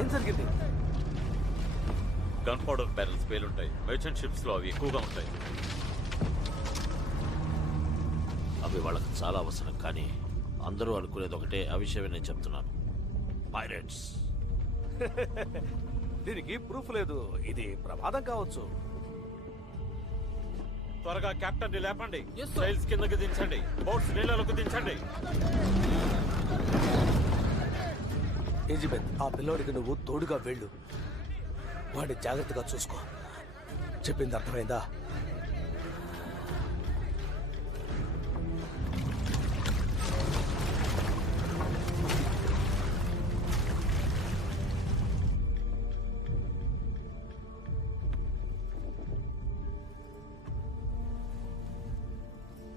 ఏం జరిగింది? Gunpowder barrels పేలుంటాయి. మెర్చెంట్ షిప్స్ లో అవి ఎక్కువగా ఉంటాయి. అవి వాళ్ళకి చాలా అవసరం, కానీ అందరూ అనుకునేది ఒకటే. ఆ విషయమే నేను చెప్తున్నాను, పైరేట్స్. దీనికి ప్రూఫ్ లేదు. ఇది ప్రమాదం కావచ్చు. త్వరగా కెప్టెన్ ని లేపండి. సైల్స్ కిందకి దించండి. బోట్స్ నీళ్ళలోకి దించండి. ఎలిజబెత్, ఆ పిల్లోడికి నువ్వు తోడుగా వెళ్ళు. వాడిని జాగ్రత్తగా చూసుకో. చెప్పింది అర్థమైందా?